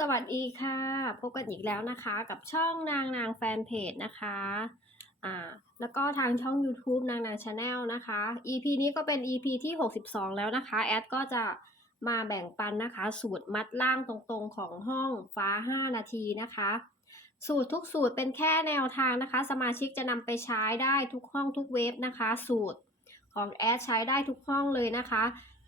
สวัสดีค่ะ พบกันอีกแล้วนะคะกับช่องนางนางแฟนเพจนะคะอ่าแล้วก็ทางช่อง YouTube นางนางชาแนลนะคะ EP นี้ก็เป็น EP ที่ 62 แล้วนะคะ แอดก็จะมาแบ่งปันนะคะ สูตรมัดล่างตรงๆของห้องฟ้า 5 นาทีนะคะ สูตรทุกสูตรเป็นแค่แนวทางนะคะ สมาชิกจะนำไปใช้ได้ทุกห้องทุกเว็บนะคะ สูตรของแอดใช้ได้ทุกห้องเลยนะคะ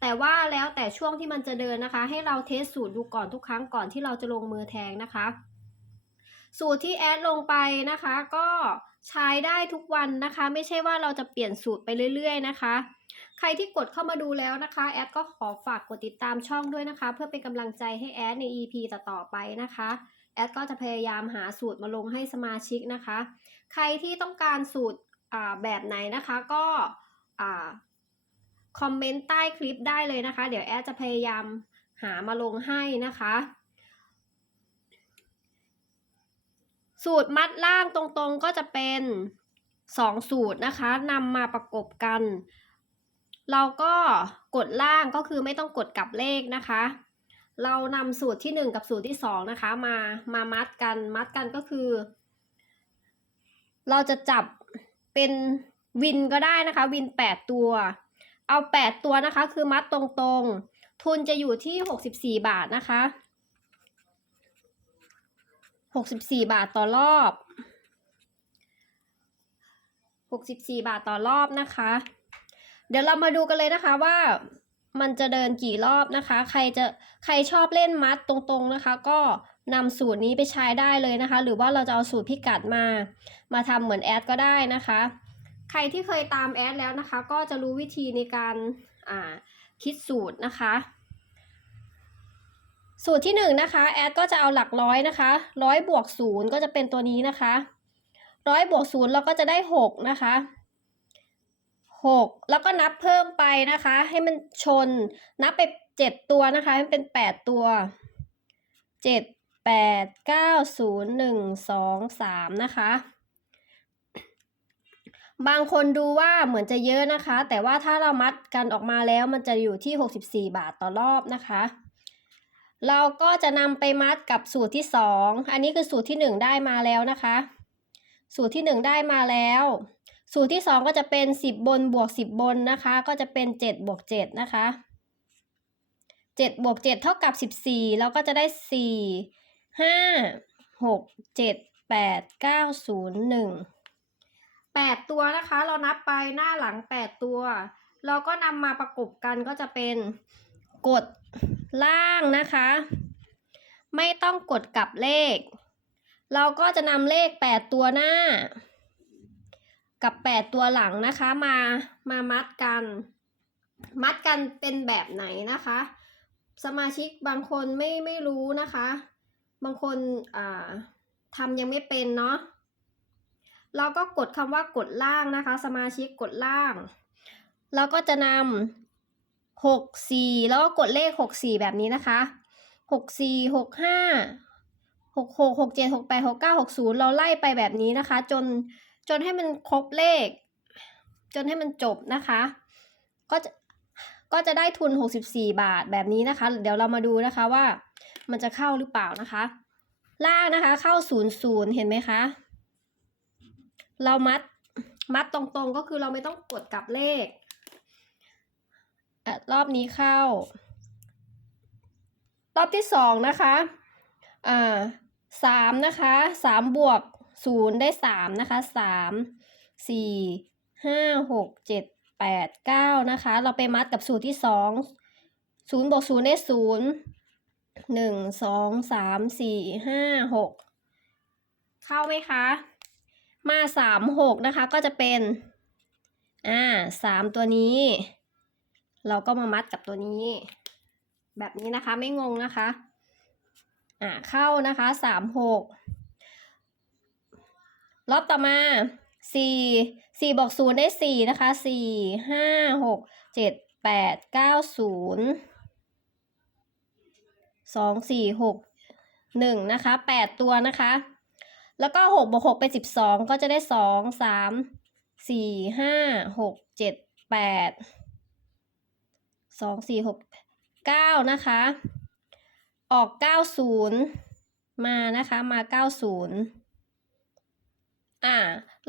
แต่ว่าแล้วแต่ช่วงที่มันจะเดินนะคะ ให้เราเทสสูตรดูก่อนทุกครั้งก่อนที่เราจะลงมือแทงนะคะ สูตรที่แอดลงไปนะคะ ก็ใช้ได้ทุกวันนะคะ ไม่ใช่ว่าเราจะเปลี่ยนสูตรไปเรื่อย ๆ นะคะใครที่กดเข้ามาดูแล้วนะคะ แอดก็ขอฝากกดติดตามช่องด้วยนะคะ เพื่อเป็นกำลังใจให้แอดใน EP ต่อๆไปนะคะ แอดก็จะพยายามหาสูตรมาลงให้สมาชิกนะคะ ใครที่ต้องการสูตรแบบไหนนะคะก็ คอมเมนต์ใต้คลิปได้เลยนะคะ เดี๋ยวแอดจะพยายามหามาลงให้นะคะ สูตรมัดล่างตรงๆก็จะเป็นสองสูตรนะคะนำมาประกบกัน เราก็กดล่างก็คือไม่ต้องกดกลับเลขนะคะ เรานำสูตรที่หนึ่งกับสูตรที่สองนะคะ มามามัดกันมัดกันก็คือ เราจะจับเป็นวินก็ได้นะคะ วินแปดตัว เอาแปดตัวนะคะ คือมัดตรงๆ ทุนจะอยู่ที่หกสิบสี่บาทนะคะหกสิบสี่บาทต่อรอบหกสิบสี่บาทต่อรอบนะคะ เดี๋ยวเรามาดูกันเลยนะคะว่ามันจะเดินกี่รอบนะคะ ใครจะใครชอบเล่นมัดตรงๆนะคะ ก็นำสูตรนี้ไปใช้ได้เลยนะคะ หรือว่าเราจะเอาสูตรพิกัดมา มาทำเหมือนแอดก็ได้นะคะ ใครที่เคยตามแอดแล้วนะคะ ก็จะรู้วิธีในการคิดสูตรนะคะ สูตรที่หนึ่งนะคะแอดก็จะเอาหลักร้อยนะคะร้อยบวกศูนย์ก็จะเป็นตัวนี้นะคะร้อยบวกศูนย์เราก็จะได้หกนะคะหกแล้วก็นับเพิ่มไปนะคะ ให้มันชนนับไปเจ็ดตัวนะคะให้มันเป็นแปดตัวเจ็ดแปดเก้าศูนย์หนึ่งสองสามนะคะ บางคนดูว่าเหมือนจะเยอะนะคะ แต่ว่าถ้าเรามัดกันออกมาแล้วมันจะอยู่ที่ 64 บาทต่อรอบนะคะ เราก็จะนำไปมัดกับสูตรที่ 2 อันนี้คือสูตรที่ 1 ได้มาแล้วนะคะ สูตรที่ 1 ได้มาแล้ว สูตรที่ 2 ก็จะเป็น 10 บนบวก 10 บนนะคะ ก็จะเป็น 7 บวก 7 นะคะ 7 บวก 7 เท่ากับ 14 แล้วก็จะได้ 4 5 6 7 8 9 0 1 แปดตัวนะคะ เรานับไปหน้าหลังแปดตัว เราก็นำมาประกบกันก็จะเป็นกดล่างนะคะ ไม่ต้องกดกลับเลข เราก็จะนำเลขแปดตัวหน้า กับแปดตัวหลังนะคะมามามัดกัน มัดกันเป็นแบบไหนนะคะ สมาชิกบางคนไม่ไม่รู้นะคะ บางคนอ่าทำยังไม่เป็นเนาะ เราก็กดคำว่ากดล่างนะคะ สมาชิกกดล่าง เราก็จะนำหกสี่แล้วก็กดเลขหกสี่แบบนี้นะคะหกสี่หกห้าหกหกหกเจ็ดหกแปดหกเก้าหกศูนย์เราไล่ไปแบบนี้นะคะ จนจนให้มันครบเลข จนให้มันจบนะคะ ก็จะก็จะได้ทุนหกสิบสี่บาทแบบนี้นะคะ เดี๋ยวเรามาดูนะคะว่ามันจะเข้าหรือเปล่านะคะ ล่างนะคะเข้าศูนย์ศูนย์เห็นไหมคะ เรามัดมัดตรงๆก็คือเราไม่ต้องกดกลับเลขอะรอบนี้เข้า รอบที่สองนะคะอ่าสามนะคะสามบวกศูนย์ได้สามนะคะสามสี่ห้าหกเจ็ดแปดเก้านะคะ เราไปมัดกับสูตรที่สองศูนย์บวกศูนย์ได้ศูนย์หนึ่งสองสามสี่ห้าหกเข้าไหมคะ มาสามหกนะคะก็จะเป็นอ่าสามตัวนี้ เราก็มามัดกับตัวนี้ แบบนี้นะคะไม่งงนะคะอ่าเข้านะคะสามหกรอบต่อมาสี่สี่บอกศูนย์ได้สี่นะคะสี่ห้าหกเจ็ดแปดเก้าศูนย์สองสี่หกหนึ่งนะคะแปดตัวนะคะ แล้วก็หกบวกหกเป็นสิบสองก็จะได้สองสามสี่ห้าหกเจ็ดแปดสองสี่หกเก้านะคะ ออกเก้าศูนย์มานะคะมาเก้าศูนย์อ่า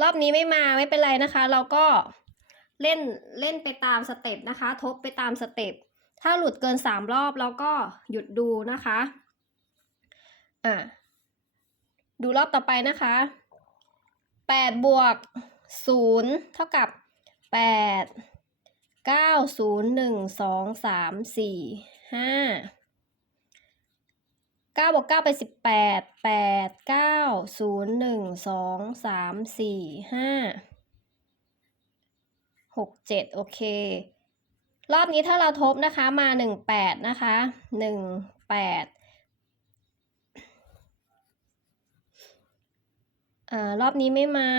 รอบนี้ไม่มาไม่เป็นไรนะคะ เราก็เล่นเล่นไปตามสเต็ปนะคะ ทบไปตามสเต็ปถ้าหลุดเกินสามรอบเราก็หยุดดูนะคะ อ่า ดูรอบต่อไปนะคะ8บวก0เท่ากับ 8 9 0 1 2 3 4 5 9บวก9ไป18 8 9 0 1 2 3 4 5 6 7 โอเค รอบนี้ถ้าเราทบนะคะมา 18 นะคะ 18 อ่ารอบนี้ไม่มา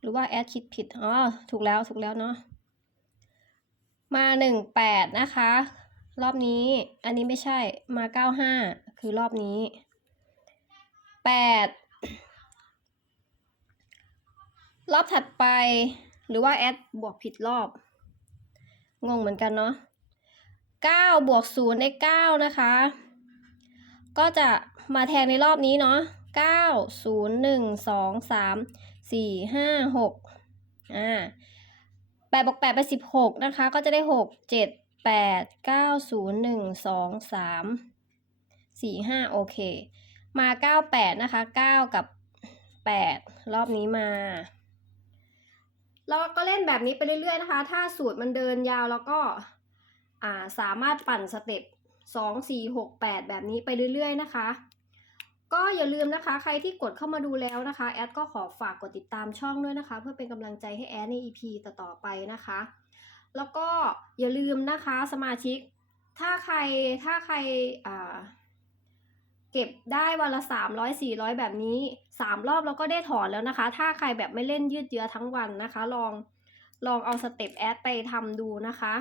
หรือว่าแอดคิดผิด อ๋อ ถูกแล้วถูกแล้วเนาะ มาหนึ่งแปดนะคะ รอบนี้ อันนี้ไม่ใช่ มาเก้าห้าคือรอบนี้แปดรอบถัดไป หรือว่าแอดบวกผิดรอบ งงเหมือนกันเนาะเก้าบวกศูนย์ได้เก้านะคะ ก็จะมาแทนในรอบนี้เนาะ เก้าศูนย์หนึ่งสองสามสี่ห้าหกอ่าแปดบวกแปดไปสิบหกนะคะ ก็จะได้หกเจ็ดแปดเก้าศูนย์หนึ่งสองสามสี่ห้าโอเค มาเก้าแปดนะคะเก้ากับแปดรอบนี้มาเราก็เล่นแบบนี้ไปเรื่อยๆนะคะ ถ้าสูตรมันเดินยาวแล้วก็อ่าสามารถปั่นสเต็ปสองสี่หกแปดแบบนี้ไปเรื่อยๆนะคะ ก็อย่าลืมนะคะ ใครที่กดเข้ามาดูแล้วนะคะ แอดก็ขอฝากกดติดตามช่องด้วยนะคะ เพื่อเป็นกำลังใจให้แอดใน EP ต่อๆไปนะคะ แล้วก็อย่าลืมนะคะสมาชิก ถ้าใครถ้าใครอ่าเก็บได้วันละสามร้อยสี่ร้อยแบบนี้สามรอบเราก็ได้ถอนแล้วนะคะ ถ้าใครแบบไม่เล่นยืดเยื้อทั้งวันนะคะ ลองลองเอาสเต็ปแอดไปทำดูนะคะ